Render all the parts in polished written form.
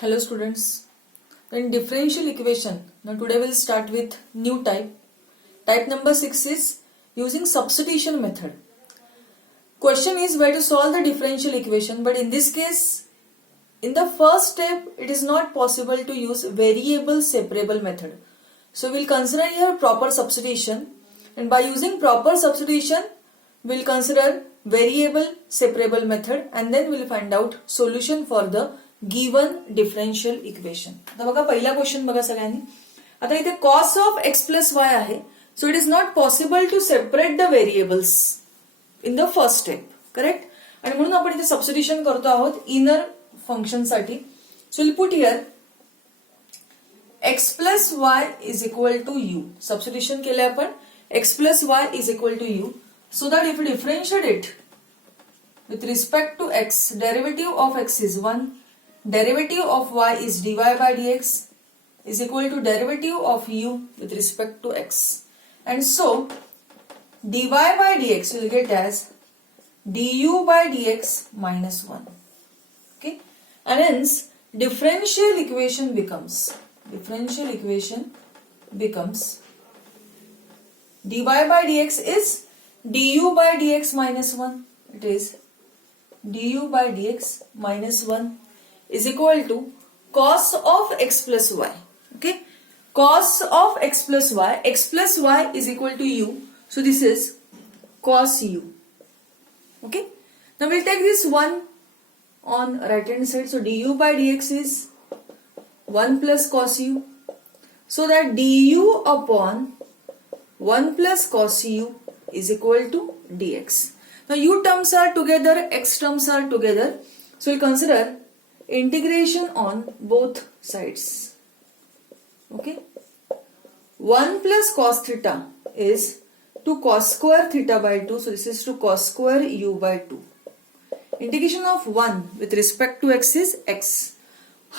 Hello students. In differential equation, now today we'll start with new type. Type number 6 is using substitution method. Question is where to solve the differential equation, but in this case, in the first step, it is not possible to use variable separable method. So we'll consider here proper substitution, and by using proper substitution, we'll consider variable separable method, and then we'll find out solution for the given differential equation. आता बघा पहिला question बघा सगळ्यांनी. आता इथे cos of x plus y आहे. So it is not possible to separate the variables in the first step. Correct. आणि म्हणून आपण इथे सबस्टिट्यूशन करतो आहोत इनर फंक्शन साठी. So will put here x plus y is equal to u. Substitution केले आपण. X plus y is equal to u. So that if you differentiate it with respect to x, derivative of x is 1, derivative of y is dy by dx is equal to derivative of u with respect to x. And so, dy by dx will get as du by dx minus 1. Okay? And hence, differential equation becomes dy by dx is du by dx minus 1. It is du by dx minus 1 is equal to cos of x plus y. Okay, cos of x plus y is equal to u. So this is cos u. Okay, now we'll take this 1 on right hand side. So du by dx is 1 plus cos u. So that du upon 1 plus cos u is equal to dx. Now u terms are together, x terms are together. So we consider integration on both sides. Okay. 1 plus cos theta is to cos square theta by 2. So this is to cos square u by 2. Integration of 1 with respect to x is x.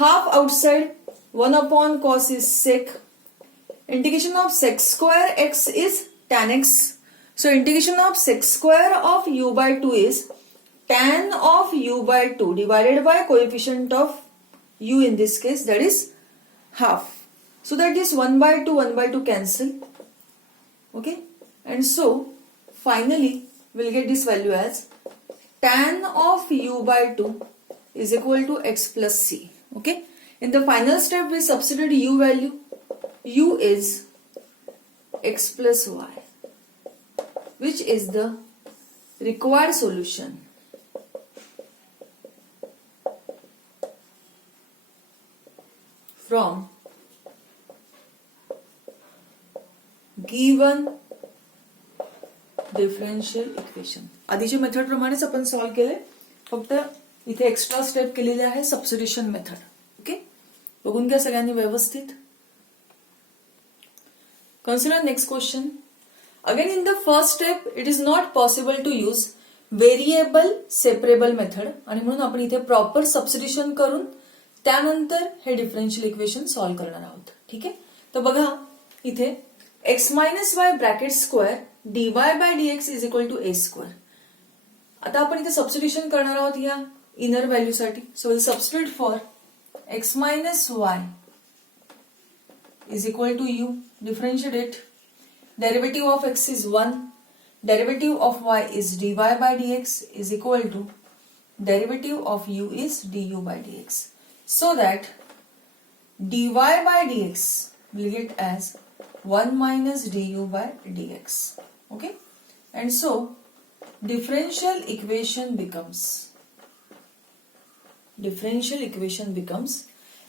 Half outside, 1 upon cos is sec. Integration of sec square x is tan x. So integration of sec square of u by 2 is tan of u by 2 divided by coefficient of u in this case, that is half. So that is 1 by 2 cancel. Okay. And so finally we'll get this value as tan of u by 2 is equal to x plus c. Okay. In the final step we substitute u value. U is x plus y, which is the required solution from given differential equation. आधीच्या method प्रमाणेच आपण solve केले, फक्त इथे extra step केलेले आहे substitution method. Okay, बघून घ्या सगळ्यांनी व्यवस्थित. Consider next question. Again in the first step it is not possible to use variable separable method आणि म्हणून आपण इथे प्रॉपर सबस्टिट्यूशन करून त्यानंतर हे डिफरन्शियल इक्वेशन सॉल्व्ह करणार आहोत. ठीक आहे. तर बघा इथे x minus y bracket square dy by dx is equal to a square. आता आपण इथे सबस्टिट्यूशन करणार आहोत या इनर व्हॅल्यू साठी. So will substitute for x minus Y is equal to u. Differentiate it. Derivative of x is 1. Derivative of y is dy by dx is equal to derivative of u is du by dx. So that dy by dx will get as 1 minus du by dx. Okay. And so differential equation becomes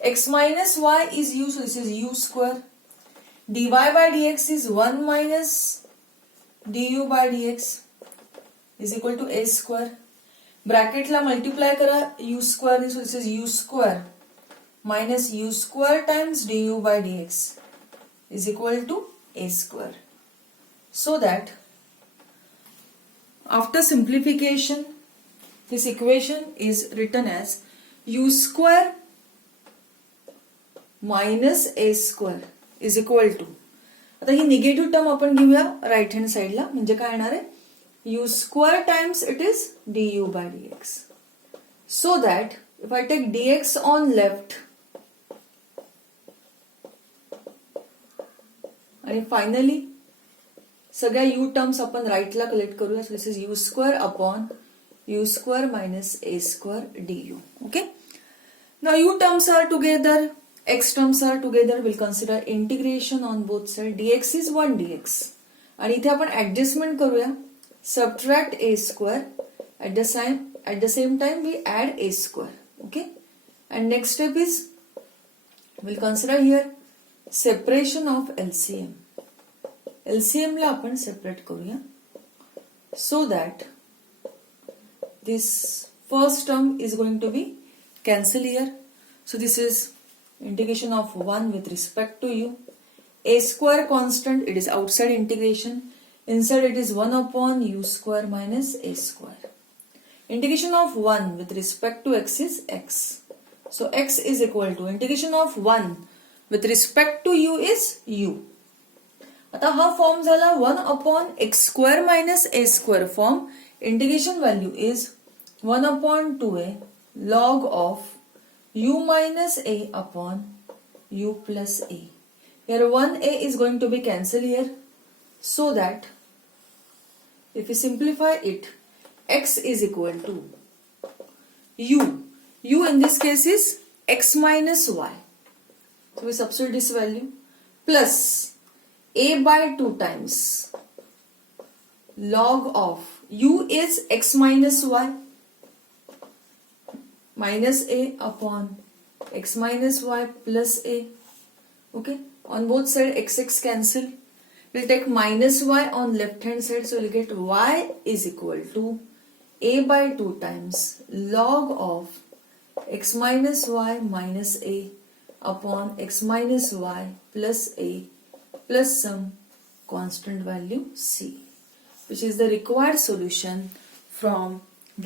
x minus y is u, so this is u square. dy by dx is 1 minus du by dx is equal to a square. Bracket ला multiply करा u square, so this is u square minus u square times du by dx is equal to a square. So that after simplification this equation is written as u square minus a square is equal to. आता ही negative term आपण घेऊया right hand साइडला. म्हणजे काय येणार आहे u square times it is du by dx. So that if I take dx on left आणि फायनली सगळ्या यू टर्म्स आपण राईटला कलेक्ट करूया. This is u square upon u square minus a square d u. Okay. Now u terms are together, x terms are together. We'll consider integration on both sides. dx is 1 dx. आणि इथे आपण adjustment करूया. Subtract a square. At the same time we add a square. Okay. And next step is we'll consider here separation of LCM. LCM ला आपण separate करूया. So that this first term is going to be cancel here. So this is integration of 1 with respect to u. A square constant, it is outside integration. Inside it is 1 upon u square minus a square. Integration of 1 with respect to x is x. So x is equal to integration of 1 with respect to u is u. आता हा form झाला 1 upon x square minus a square form. Integration value is 1 upon 2a log of u minus a upon u plus a. Here 1a is going to be cancelled here, so that if we simplify it, x is equal to u. U in this case is x minus y. So we substitute this value plus a by 2 times log of u is x minus y minus a upon x minus y plus a. Okay. On both sides x cancel. We'll take minus y on left hand side. So we'll get y is equal to a by 2 times log of x minus y minus a upon x minus y plus a plus some constant value c, which is the required solution from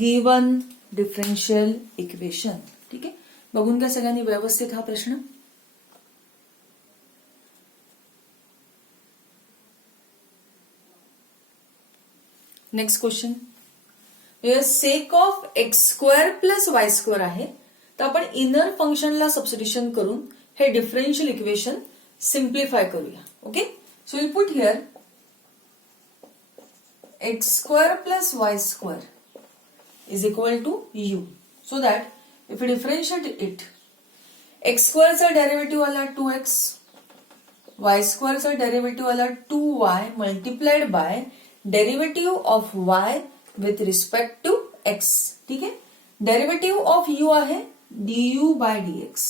given differential equation. ठीक आहे. बघून घ्या सगळ्यांनी व्यवस्थित हा प्रश्न. Next question. Sake of x square plus y square आहे, तर आपण इनर फंक्शनला सबस्टिट्यूशन करून हे डिफरेन्शियल इक्वेशन सिम्प्लिफाय करूया. Okay. So will put here x square plus y square is equal to u. So that if we differentiate it, x square चा derivative आला 2x, y square चा derivative आला 2y multiplied by derivative of y with respect to x. ठीक है. Derivative of u आहे du by dx.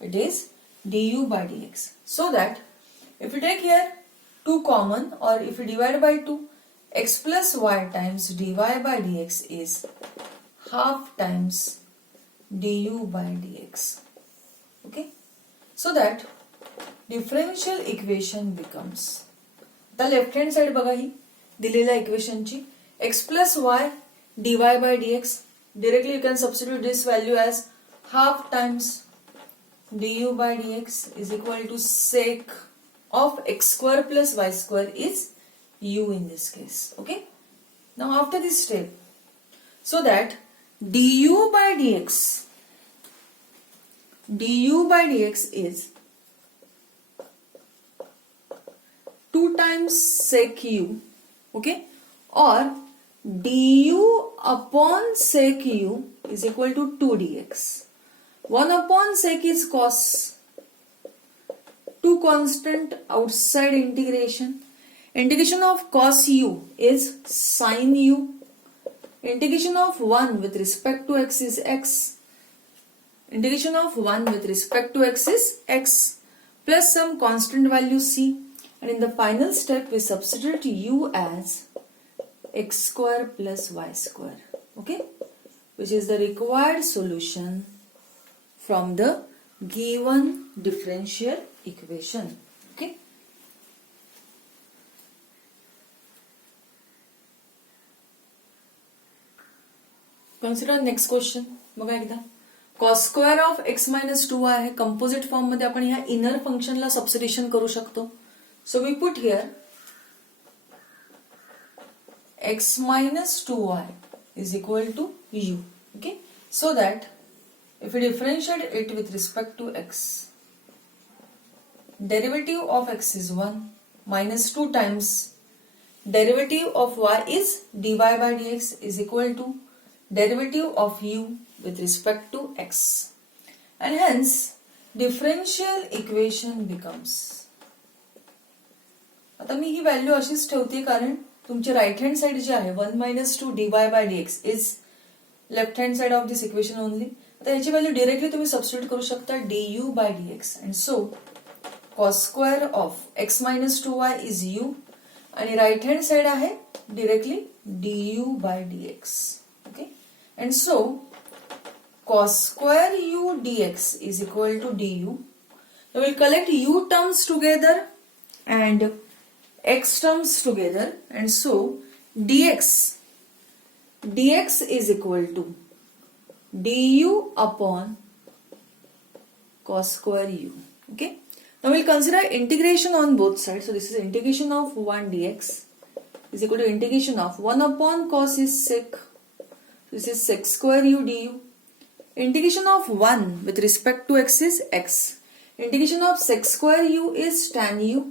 It is du by dx. So that if we take here 2 common, or if we divide by 2, x plus y times dy by dx is half times du by dx. Okay. So that differential equation becomes, the left hand side बघा ही दिलेल्या इक्वेशनची x plus y dy by dx. Directly you can substitute this value as half times du by dx is equal to sec of x square plus y square is u in this case. Okay. Now after this step, so that du by dx is 2 times sec u. Okay. Or du upon sec u is equal to 2 dx. 1 upon sec is cos. 2 constant outside integration. Integration of cos u is sin u. Integration of 1 with respect to x is x. Integration of 1 with respect to x is x plus some constant value c. And in the final step we substitute u as x square plus y square. Okay. Which is the required solution from the given differential equation. Okay. Consider next question. बघा एकदा. Cos square of x minus 2y आहे. Composite form मध्ये आपण ह्या inner फंक्शनला substitution करू शकतो. So we put here x minus 2y is equal to u. Okay. So that if we differentiate it with respect to x, derivative of x is 1 minus 2 times derivative of y is dy by dx is equal to derivative of u with respect to x. And hence differential equation becomes. आता मी ही value अशीच ठेवते कारण तुमचे right hand side जे आहे 1 minus 2 dy by dx is left hand side of this equation only. आता याची value directly तुम्ही substitute करू शकता du by dx and so cos square of x minus 2y is u आणि right hand side आहे directly du by dx. Okay and so cos square u dx is equal to du. We will collect u terms together and x terms together and so dx is equal to du upon cos square u. Okay. Now we will consider integration on both sides. So this is integration of 1 dx is equal to integration of 1 upon cos is sec. This is sec square u du. Integration of 1 with respect to x is x. Integration of sec square u is tan u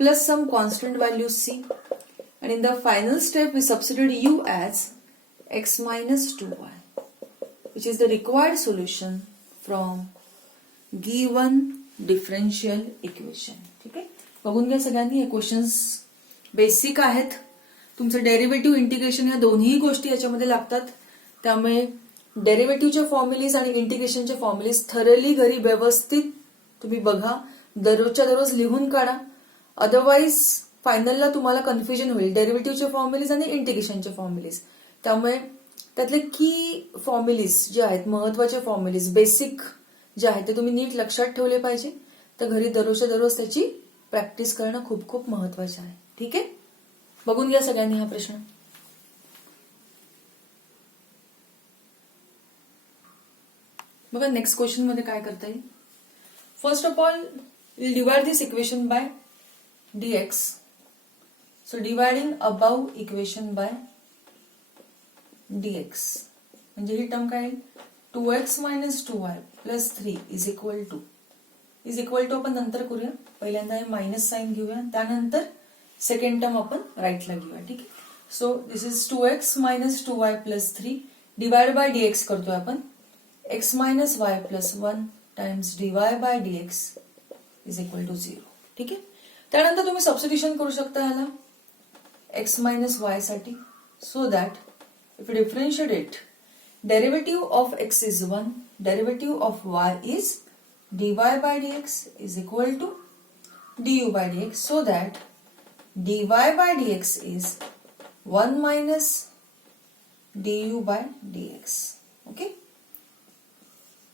plus some constant value c. And in the final step we substitute u as x minus 2y which is the required solution from given differential equation. ठीक आहे. बघून घ्या सगळ्यांनी हे questions basic आहेत. तुमचं derivative integration या दोन्ही गोष्टी याच्यामध्ये लागतात. त्यामुळे डेरिव्हेटिव्हच्या फॉर्म्युलीज आणि इंटिग्रेशनच्या फॉर्म्युलीज थरली घरी व्यवस्थित तुम्ही बघा, दररोजच्या दररोज लिहून काढा. अदरवाईज फायनलला तुम्हाला कन्फ्युजन होईल डेरिव्हेटिव्हच्या फॉर्म्युलीज आणि इंटिग्रेशनच्या फॉर्म्युलीज. त्यामुळे त्यातले की फॉर्म्युलीज जे आहेत, महत्वाचे फॉर्म्युलीज बेसिक जे आहेत ते तुम्ही नीट लक्षात ठेवले पाहिजे. तर घरी दररोजच्या दररोज त्याची प्रॅक्टिस करणं खूप खूप महत्वाचं आहे. ठीक आहे. बघून घ्या सगळ्यांनी हा प्रश्न. बघा नेक्स्ट क्वेश्चन मध्ये काय करता येईल. First of all will divide this equation by dx. So dividing above equation by dx म्हणजे ही टर्म काय 2x minus 2y plus 3 is equal to आपण नंतर करूया. पहिल्यांदा हे मायनस साइन घेऊया, त्यानंतर सेकंड टर्म आपण राईटला घेऊया. ठीक आहे. So this is 2x minus 2y plus 3 divide by dx करतोय आपण. x minus y plus 1 times dy by dx is equal to 0. ठीक आहे. त्यानंतर तुम्ही सबस्टिट्यूशन करू शकता ह्याला x minus y साठी. सो that if you differentiate it derivative of x is 1, derivative of y is dy by dx is equal to du by dx. So that dy by dx is 1 minus du by dx. Okay.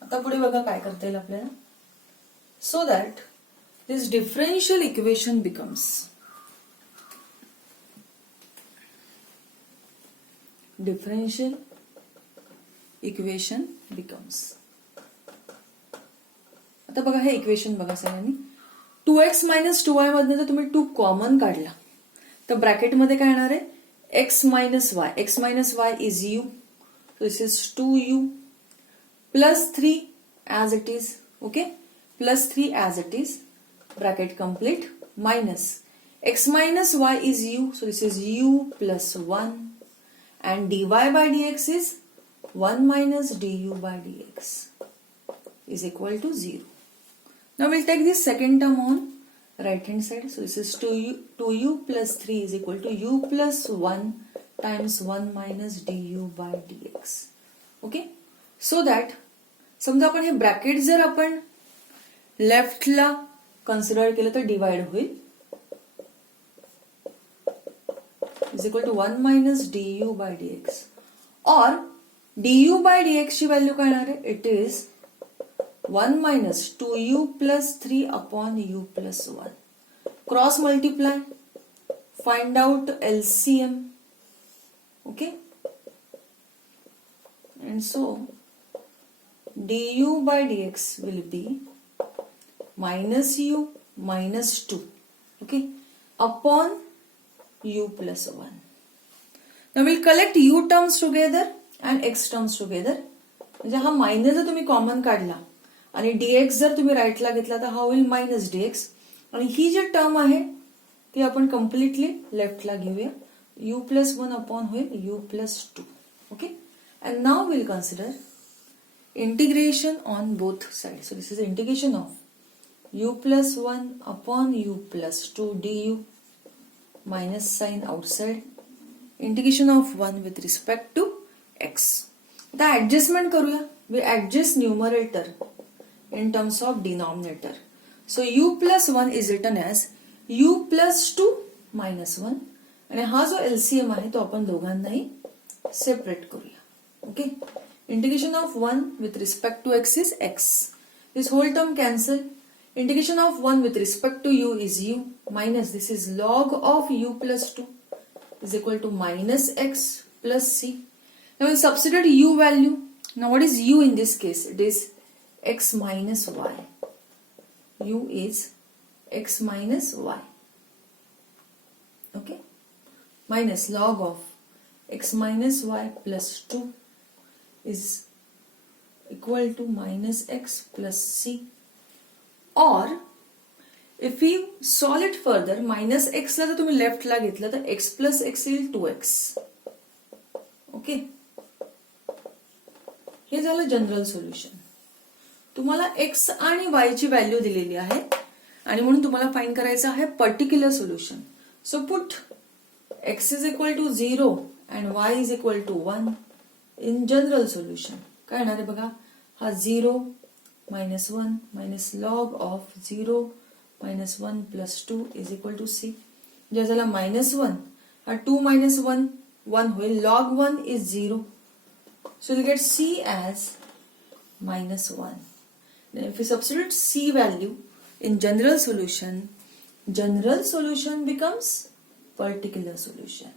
आता पुढे बघा काय करता येईल आपल्याला. So that this differential equation becomes आता बघा हे equation बघा सगळ्यांनी 2x minus 2y मधनं जर तुम्ही 2 कॉमन काढला तर ब्रॅकेटमध्ये काय येणार आहे x minus y. x minus y is u. So this is 2u plus 3 as it is. Okay. Plus 3 as it is. Bracket complete minus x minus y is u. So this is u plus 1 and dy by dx is 1 minus du by dx is equal to 0. Now we'll take this second term on right hand side. So this is 2u plus 3 is equal to u plus 1 times 1 minus du by dx. Okay. So that समजा आपण हे bracket जर आपण लेफ्टला consider केलं तर divide होईल is equal to 1 minus du by dx. और du by dx ची value काय येणार आहे. It is 1 minus 2u plus 3 upon u plus 1. Cross multiply, find out LCM. Okay. And so du by dx will be minus u minus 2, okay, upon u plus 1. Now we'll collect u terms together and x terms together. म्हणजे हा minus जर तुम्ही common काढला आणि dx जर तुम्ही राईटला घेतला तर हा होईल मायनस dx. आणि ही जी टर्म आहे ती आपण कम्प्लिटली लेफ्टला घेऊया. u+1 अपॉन होईल u+2. Okay. And now will consider integration on both sides. So this is integration of u+1 upon u+2 du minus sign outside. Integration of 1 with respect to x. आता adjustment करूया. We adjust numerator in terms of denominator. So u+1 is written as u+2 minus 1. आणि हा जो LCM आहे तो आपण दोघांनाही separate करूया. Okay. Integration of 1 with respect to x is x. This whole term cancel. Integration of 1 with respect to u is u minus this is log of u+2 is equal to minus x plus c. Now we substitute u value. Now what is u in this case? It is x minus y. U is x minus y. Okay. Minus log of x minus y plus 2 is equal to minus x plus c. Or if we solve it further, minus x ला जर तुम्ही left ला घेतलं तर x plus x येईल 2x. Okay. हे झालं general solution. तुम्हाला x आणि y ची value दिलेली आहे आणि म्हणून तुम्हाला फाइंड करायचं आहे particular solution. So put x is equal to 0 and y is equal to 1 in general solution. काय येणार आहे बघा. हा 0 minus 1 minus log of 0 minus 1 plus 2 is equal to c. जे झाला minus 1 हा 2 minus 1 1 होईल. log 1 is 0. So you'll get c as minus 1. Then if we substitute c value in general solution becomes particular solution.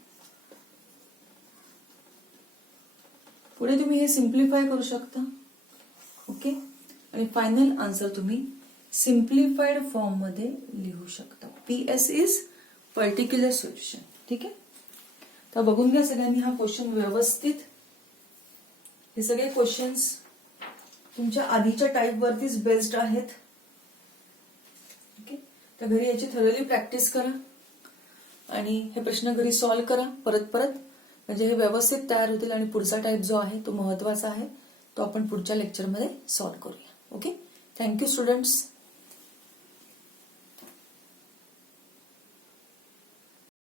पुढे तुम्ही हे simplify करू शकता. Okay. आणि final answer तुम्ही simplified form मध्ये लिहू शकता. PS is particular solution. ठीक आहे. तर बघून घ्या सगळ्यांनी हा क्वेश्चन व्यवस्थित. हे सगळे क्वेश्चन्स तुमच्या आधीच्या टाईप वरतीच बेस्ड आहेत. ओके. तर घरी याची थरोली प्रॅक्टिस करा आणि हे प्रश्न घरी सॉल्व्ह करा परत म्हणजे हे व्यवस्थित तयार होतील आणि पुढचा टाईप जो आहे तो महत्वाचा आहे तो आपण पुढच्या लेक्चरमध्ये सॉल्व्ह करूया. ओके. Thank you students.